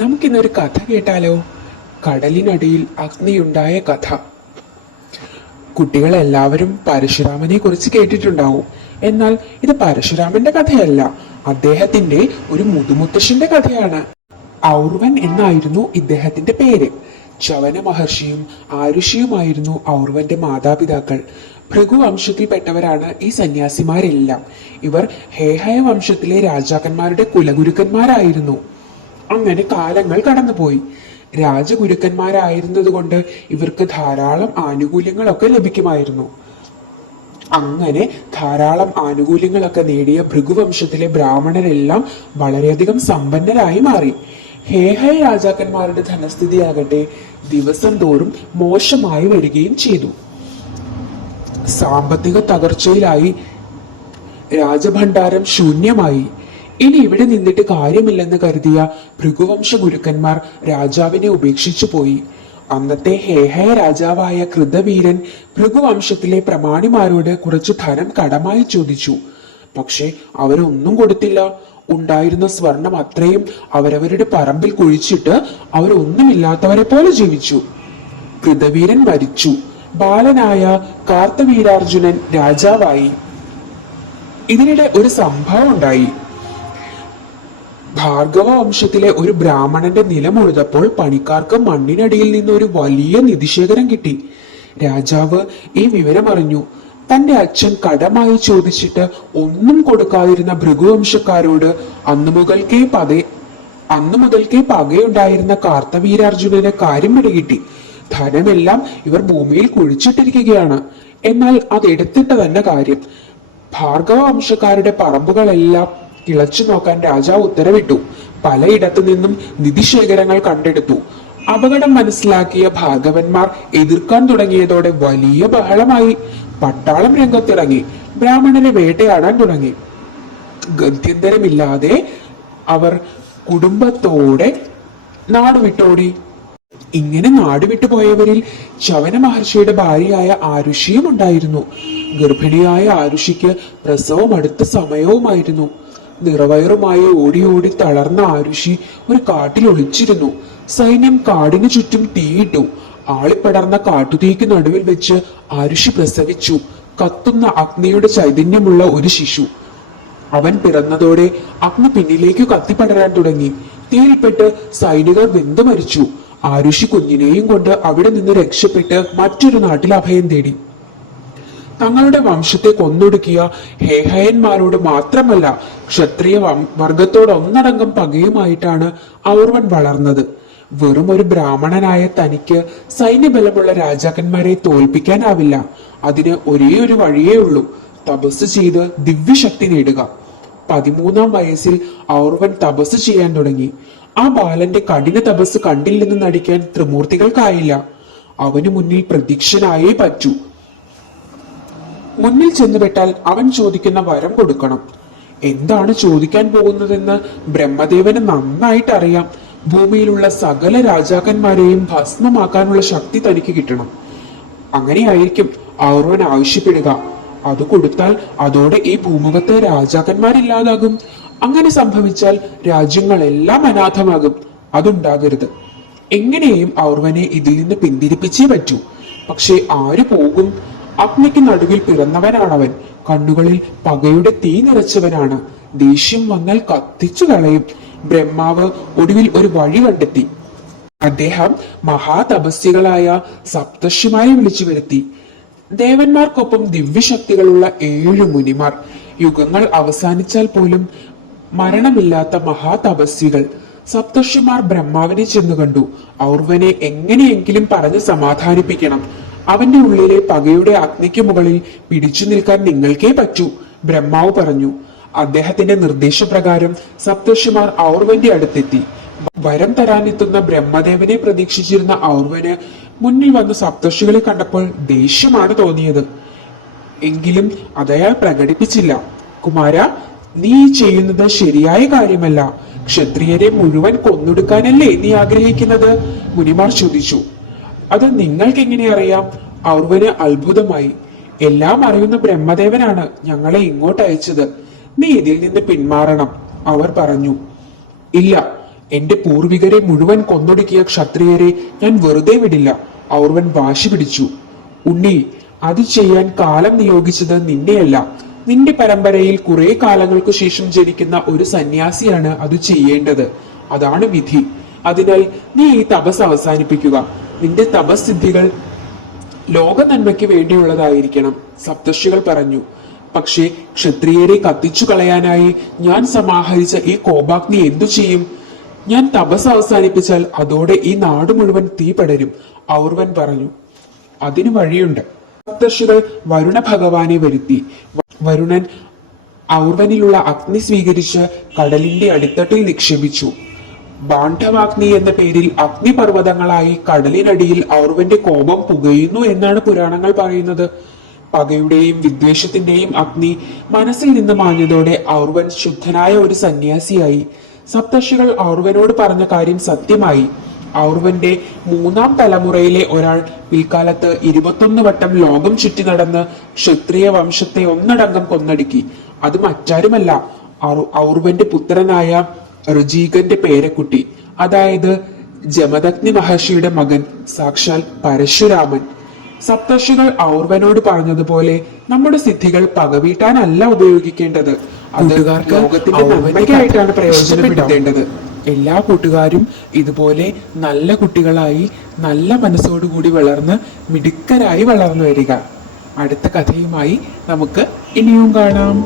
നമുക്കിന്നൊരു കഥ കേട്ടാലോ? കടലിനടിയിൽ അഗ്നിയുണ്ടായ കഥ. കുട്ടികൾ എല്ലാവരും പരശുരാമനെ കുറിച്ച് കേട്ടിട്ടുണ്ടാവും. എന്നാൽ ഇത് പരശുരാമന്റെ കഥയല്ല, അദ്ദേഹത്തിന്റെ ഒരു മുതുമുത്തശ്ശന്റെ കഥയാണ്. ഔർവൻ എന്നായിരുന്നു ഇദ്ദേഹത്തിന്റെ പേര്. ചവന മഹർഷിയും ആരുഷിയുമായിരുന്നു ഔർവന്റെ മാതാപിതാക്കൾ. ഭൃഗു വംശത്തിൽപ്പെട്ടവരാണ് ഈ സന്യാസിമാരെല്ലാം. ഇവർ ഹേഹയ വംശത്തിലെ രാജാക്കന്മാരുടെ കുലഗുരുക്കന്മാരായിരുന്നു. അങ്ങനെ കാലങ്ങൾ കടന്നുപോയി. രാജഗുരുക്കന്മാരായിരുന്നതുകൊണ്ട് ഇവർക്ക് ധാരാളം ആനുകൂല്യങ്ങളൊക്കെ ലഭിക്കുമായിരുന്നു. അങ്ങനെ ധാരാളം ആനുകൂല്യങ്ങളൊക്കെ നേടിയ ഭൃഗുവംശത്തിലെ ബ്രാഹ്മണരെല്ലാം വളരെയധികം സമ്പന്നരായി മാറി. ഹേഹയ രാജാക്കന്മാരുടെ ധനസ്ഥിതിയാകട്ടെ ദിവസം തോറും മോശമായി വരികയും ചെയ്തു. സാമ്പത്തിക തകർച്ചയിലായി. രാജഭണ്ഡാരം ശൂന്യമായി. ഇനി ഇവിടെ നിന്നിട്ട് കാര്യമില്ലെന്ന് കരുതിയ ഭൃഗുവംശ ഗുരുക്കന്മാർ രാജാവിനെ ഉപേക്ഷിച്ചു പോയി. അന്നത്തെ ഹേഹയ രാജാവായ കൃതവീരൻ ഭൃഗുവംശത്തിലെ പ്രമാണിമാരോട് കുറച്ചു ധനം കടമായി ചോദിച്ചു. പക്ഷെ അവരൊന്നും കൊടുത്തില്ല. ഉണ്ടായിരുന്ന സ്വർണം അത്രയും അവരവരുടെ പറമ്പിൽ കുഴിച്ചിട്ട് അവരൊന്നുമില്ലാത്തവരെ പോലെ ജീവിച്ചു. കൃതവീരൻ മരിച്ചു. ബാലനായ കാർത്തവീരാർജുനൻ രാജാവായി. ഇതിനിടെ ഒരു സംഭവം ഉണ്ടായി. ഭാർഗവ വംശത്തിലെ ഒരു ബ്രാഹ്മണന്റെ നിലമുഴുതപ്പോൾ പണിക്കാർക്ക് മണ്ണിനടിയിൽ നിന്ന് ഒരു വലിയ നിധിശേഖരം കിട്ടി. രാജാവ് ഈ വിവരം അറിഞ്ഞു. തന്റെ അച്ഛൻ കടമായി ചോദിച്ചിട്ട് ഒന്നും കൊടുക്കാതിരുന്ന ഭൃഗുവംശക്കാരോട് അന്നു മുതൽക്കേ പകയുണ്ടായിരുന്ന കാർത്തവീരാർജുനന് കാര്യം പിടികിട്ടി. ധനമെല്ലാം ഇവർ ഭൂമിയിൽ കുഴിച്ചിട്ടിരിക്കുകയാണ്. എന്നാൽ അതെടുത്തിട്ട തന്നെ കാര്യം. ഭാർഗവ വംശക്കാരുടെ പറമ്പുകളെല്ലാം കിളച്ചു നോക്കാൻ രാജാവ് ഉത്തരവിട്ടു. പലയിടത്തു നിന്നും നിധിശേഖരങ്ങൾ കണ്ടെടുത്തു. അപകടം മനസ്സിലാക്കിയ ഭാർഗവന്മാർ എതിർക്കാൻ തുടങ്ങിയതോടെ വലിയ ബഹളമായി. പട്ടാളം രംഗത്തിറങ്ങി ബ്രാഹ്മണരെ വേട്ടയാടാൻ തുടങ്ങി. ഗത്യന്തരമില്ലാതെ അവർ കുടുംബത്തോടെ നാടുവിട്ടോടി. ഇങ്ങനെ നാടുവിട്ടു പോയവരിൽ ചവന മഹർഷിയുടെ ഭാര്യയായ ആരുഷിയും ഉണ്ടായിരുന്നു. ഗർഭിണിയായ ആരുഷിക്ക് പ്രസവം അടുത്ത സമയവുമായിരുന്നു. നിറവയറുമായി ഓടി ഓടി തളർന്ന ആരുഷി ഒരു കാട്ടിൽ ഒളിച്ചിരുന്നു. സൈന്യം കാടിനു ചുറ്റും തീയിട്ടു. ആളിപ്പടർന്ന കാട്ടുതീക്ക് നടുവിൽ വെച്ച് ആരുഷി പ്രസവിച്ചു. കത്തുന്ന അഗ്നിയുടെ ചൈതന്യമുള്ള ഒരു ശിശു. അവൻ പിറന്നതോടെ അഗ്നി പിന്നിലേക്ക് കത്തിപ്പടരാൻ തുടങ്ങി. തീയിൽപ്പെട്ട് സൈനികർ വെന്തു മരിച്ചു. ആരുഷി കുഞ്ഞിനെയും കൊണ്ട് അവിടെ നിന്ന് രക്ഷപ്പെട്ട് മറ്റൊരു നാട്ടിൽ അഭയം തേടി. തങ്ങളുടെ വംശത്തെ കൊന്നൊടുക്കിയ ഹേഹയന്മാരോട് മാത്രമല്ല ക്ഷത്രിയ വർഗത്തോടൊന്നടങ്കം പകയുമായിട്ടാണ് ഔർവൻ വളർന്നത്. വെറും ഒരു ബ്രാഹ്മണനായ തനിക്ക് സൈന്യബലമുള്ള രാജാക്കന്മാരെ തോൽപ്പിക്കാനാവില്ല. അതിന് ഒരേ ഒരു വഴിയേ ഉള്ളൂ, തപസ് ചെയ്ത് ദിവ്യശക്തി നേടുക. 13-ാം വയസ്സിൽ ഔർവൻ തപസ് ചെയ്യാൻ തുടങ്ങി. ആ ബാലന്റെ കഠിന തപസ് കണ്ടില്ലെന്ന് നടിക്കാൻ ത്രിമൂർത്തികൾക്കായില്ല. അവന് മുന്നിൽ പ്രത്യക്ഷനായേ പറ്റൂ. മുന്നിൽ ചെന്നുപെട്ടാൽ അവൻ ചോദിക്കുന്ന വരം കൊടുക്കണം. എന്താണ് ചോദിക്കാൻ പോകുന്നതെന്ന് ബ്രഹ്മദേവന് നന്നായിട്ട് അറിയാം. ഭൂമിയിലുള്ള സകല രാജാക്കന്മാരെയും ഭസ്മമാക്കാനുള്ള ശക്തി തനിക്ക് കിട്ടണം. അങ്ങനെയായിരിക്കും ഔർവൻ ആവശ്യപ്പെടുക. അത് കൊടുത്താൽ അതോടെ ഈ ഭൂമുഖത്തെ രാജാക്കന്മാരില്ലാതാകും. അങ്ങനെ സംഭവിച്ചാൽ രാജ്യങ്ങളെല്ലാം അനാഥമാകും. അതുണ്ടാകരുത്. എങ്ങനെയും ഔർവനെ ഇതിൽ നിന്ന് പിന്തിരിപ്പിച്ചേ പറ്റൂ. പക്ഷെ ആര് പോകും? അഗ്നിക്ക് നടുവിൽ പിറന്നവനാണവൻ. കണ്ണുകളിൽ പകയുടെ തീ നിറച്ചവനാണ്. ദേഷ്യം വന്നാൽ കത്തിച്ചു കളയും. ബ്രഹ്മാവ് ഒടുവിൽ ഒരു വഴി കണ്ടെത്തി. അദ്ദേഹം മഹാതപസ്യകളായ സപ്തർഷിമാരെ വിളിച്ചു വരുത്തി. ദേവന്മാർക്കൊപ്പം ദിവ്യശക്തികളുള്ള 7 മുനിമാർ. യുഗങ്ങൾ അവസാനിച്ചാൽ പോലും മരണമില്ലാത്ത മഹാതപസ്വികൾ. സപ്തർഷിമാർ ബ്രഹ്മാവിനെ ചെന്നു കണ്ടു. ഔർവനെ എങ്ങനെയെങ്കിലും പറഞ്ഞ് സമാധാനിപ്പിക്കണം. അവന്റെ ഉള്ളിലെ പകയുടെ അഗ്നിക്ക് മുകളിൽ പിടിച്ചു നിൽക്കാൻ നിങ്ങൾക്കേ പറ്റൂ, ബ്രഹ്മാവ് പറഞ്ഞു. അദ്ദേഹത്തിന്റെ നിർദ്ദേശപ്രകാരം സപ്തർഷിമാർ ഔർവന്റെ അടുത്തെത്തി. വരം തരാനെത്തുന്ന ബ്രഹ്മദേവനെ പ്രതീക്ഷിച്ചിരുന്ന ഔർവന് മുന്നിൽ വന്ന സപ്തർഷികളെ കണ്ടപ്പോൾ ദേഷ്യമാണ് തോന്നിയത്. എങ്കിലും അതയാൾ പ്രകടിപ്പിച്ചില്ല. കുമാര, നീ ചെയ്യുന്നത് ശരിയായ കാര്യമല്ല. ക്ഷത്രിയരെ മുഴുവൻ കൊന്നൊടുക്കാനല്ലേ നീ ആഗ്രഹിക്കുന്നത്? മുനിമാർ ചോദിച്ചു. അത് നിങ്ങൾക്ക് എങ്ങനെ അറിയാം? ഔർവന് അത്ഭുതമായി. എല്ലാം അറിയുന്ന ബ്രഹ്മദേവനാണ് ഞങ്ങളെ ഇങ്ങോട്ട് അയച്ചത്. നീ ഇതിൽ നിന്ന് പിന്മാറണം, അവർ പറഞ്ഞു. ഇല്ല, എന്റെ പൂർവികരെ മുഴുവൻ കൊന്നൊടുക്കിയ ക്ഷത്രിയരെ ഞാൻ വെറുതെ വിടില്ല. ഔർവൻ വാശി പിടിച്ചു. ഉണ്ണി, അത് ചെയ്യാൻ കാലം നിയോഗിച്ചത് നിന്നെയല്ല. നിന്റെ പരമ്പരയിൽ കുറെ കാലങ്ങൾക്കു ശേഷം ജനിക്കുന്ന ഒരു സന്യാസിയാണ് അത് ചെയ്യേണ്ടത്. അതാണ് വിധി. അതിനാൽ നീ ഈ തപസ് അവസാനിപ്പിക്കുക. നിന്റെ തപസ്സിദ്ധികൾ ലോക നന്മയ്ക്ക് വേണ്ടിയുള്ളതായിരിക്കണം. സപ്തർഷികൾ പറഞ്ഞു. പക്ഷേ ക്ഷത്രിയരെ കത്തിച്ചു കളയാനായി ഞാൻ സമാഹരിച്ച ഈ കോപാഗ്നി എന്തു ചെയ്യും? ഞാൻ തപസ് അവസാനിപ്പിച്ചാൽ അതോടെ ഈ നാട് മുഴുവൻ തീ പടരും. ഔർവൻ പറഞ്ഞു. അതിനു വഴിയുണ്ട്. സപ്തർഷികൾ വരുണ ഭഗവാനെ വരുത്തി. വരുണൻ ഔർവനിലുള്ള അഗ്നി സ്വീകരിച്ച് കടലിന്റെ അടിത്തട്ടിൽ നിക്ഷേപിച്ചു. ബാണ്ഡവാഗ്നി എന്ന പേരിൽ അഗ്നിപർവ്വതങ്ങളായി കടലിനടിയിൽ ഔർവന്റെ കോപം പുകയുന്നു എന്നാണ് പുരാണങ്ങൾ പറയുന്നത്. പകയുടെയും വിദ്വേഷത്തിന്റെയും അഗ്നി മനസ്സിൽ നിന്ന് മാഞ്ഞതോടെ ഔർവൻ ശുദ്ധനായ ഒരു സന്യാസിയായി. സപ്തർഷികൾ ഔർവനോട് പറഞ്ഞ കാര്യം സത്യമായി. ഔർവന്റെ 3-ാം തലമുറയിലെ ഒരാൾ പിൽക്കാലത്ത് 21 വട്ടം ലോകം ചുറ്റി നടന്ന് ക്ഷത്രിയ വംശത്തെ ഒന്നടങ്കം കൊന്നടുക്കി. അത് മറ്റാരുമല്ല, ഔർവന്റെ പുത്രനായ ഋജീകന്റെ പേരക്കുട്ടി, അതായത് ജമദഗ്നി മഹർഷിയുടെ മകൻ, സാക്ഷാൽ പരശുരാമൻ. സപ്തർഷികൾ ഔർവനോട് പറഞ്ഞതുപോലെ നമ്മുടെ സിദ്ധികൾ പകവീട്ടാനല്ല ഉപയോഗിക്കേണ്ടത്. അത് ലോകത്തിന്റെ നന്മയ്ക്കായിട്ടാണ് പ്രയോജനപ്പെടുത്തേണ്ടത്. എല്ലാ കൂട്ടുകാരും ഇതുപോലെ നല്ല കുട്ടികളായി നല്ല മനസ്സോടുകൂടി വളർന്ന് മിടുക്കരായി വളർന്നു വരിക. അടുത്ത കഥയുമായി നമുക്ക് ഇനിയും കാണാം.